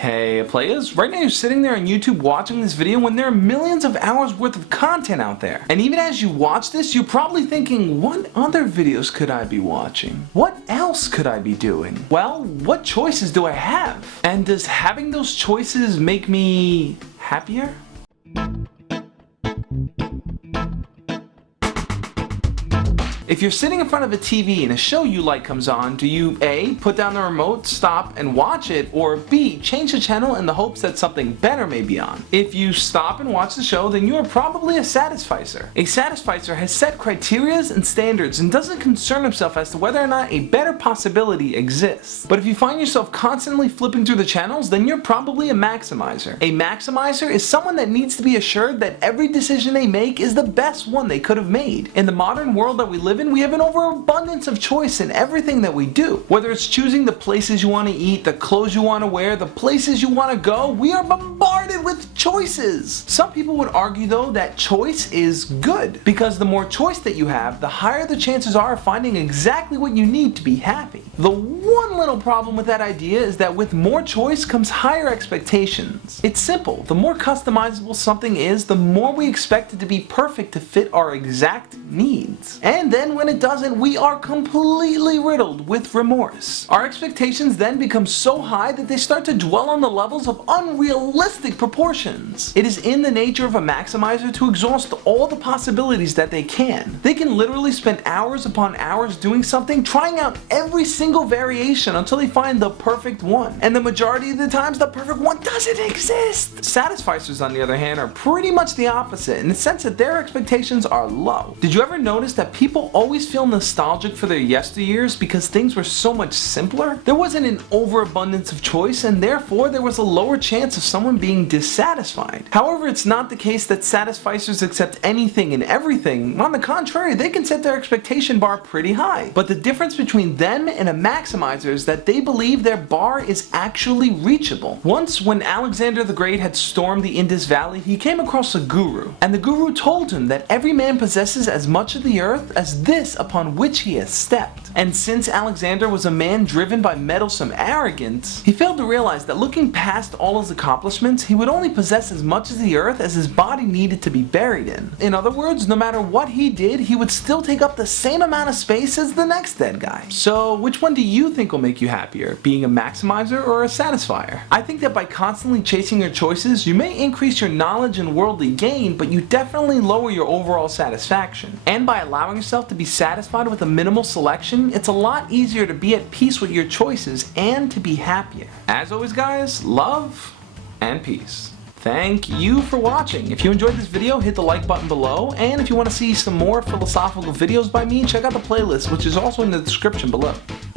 Hey players, right now you're sitting there on YouTube watching this video when there are millions of hours worth of content out there. And even as you watch this, you're probably thinking, what other videos could I be watching? What else could I be doing? Well, what choices do I have? And does having those choices make me happier? If you're sitting in front of a TV and a show you like comes on, do you A, put down the remote, stop, and watch it, or B, change the channel in the hopes that something better may be on? If you stop and watch the show, then you are probably a Satisficer. A Satisficer has set criterias and standards and doesn't concern himself as to whether or not a better possibility exists. But if you find yourself constantly flipping through the channels, then you're probably a Maximizer. A Maximizer is someone that needs to be assured that every decision they make is the best one they could have made. In the modern world that we live in, we have an overabundance of choice in everything that we do. Whether it's choosing the places you want to eat, the clothes you want to wear, the places you want to go, we are bombarded with choices. Some people would argue though that choice is good, because the more choice that you have, the higher the chances are of finding exactly what you need to be happy. The one little problem with that idea is that with more choice comes higher expectations. It's simple. The more customizable something is, the more we expect it to be perfect to fit our exact needs. And then when it doesn't, we are completely riddled with remorse. Our expectations then become so high that they start to dwell on the levels of unrealistic proportions. It is in the nature of a Maximizer to exhaust all the possibilities that they can. They can literally spend hours upon hours doing something, trying out every single variation until they find the perfect one. And the majority of the times, the perfect one doesn't exist. Satisficers, on the other hand, are pretty much the opposite in the sense that their expectations are low. Did you ever notice that people always feel nostalgic for their yesteryears because things were so much simpler? There wasn't an overabundance of choice, and therefore there was a lower chance of someone being dissatisfied. However, it's not the case that Satisficers accept anything and everything. On the contrary, they can set their expectation bar pretty high. But the difference between them and a Maximizer is that they believe their bar is actually reachable. Once, when Alexander the Great had stormed the Indus Valley, he came across a guru, and the guru told him that every man possesses as much of the earth as this upon which he has stepped. And since Alexander was a man driven by meddlesome arrogance, he failed to realize that looking past all his accomplishments, he would only possess as much of the earth as his body needed to be buried in. In other words, no matter what he did, he would still take up the same amount of space as the next dead guy. So which one do you think will make you happier, being a Maximizer or a Satisfier? I think that by constantly chasing your choices, you may increase your knowledge and worldly gain, but you definitely lower your overall satisfaction. And by allowing yourself to be satisfied with a minimal selection, it's a lot easier to be at peace with your choices and to be happier. As always guys, love and peace. Thank you for watching. If you enjoyed this video, hit the like button below, and if you want to see some more philosophical videos by me, check out the playlist, which is also in the description below.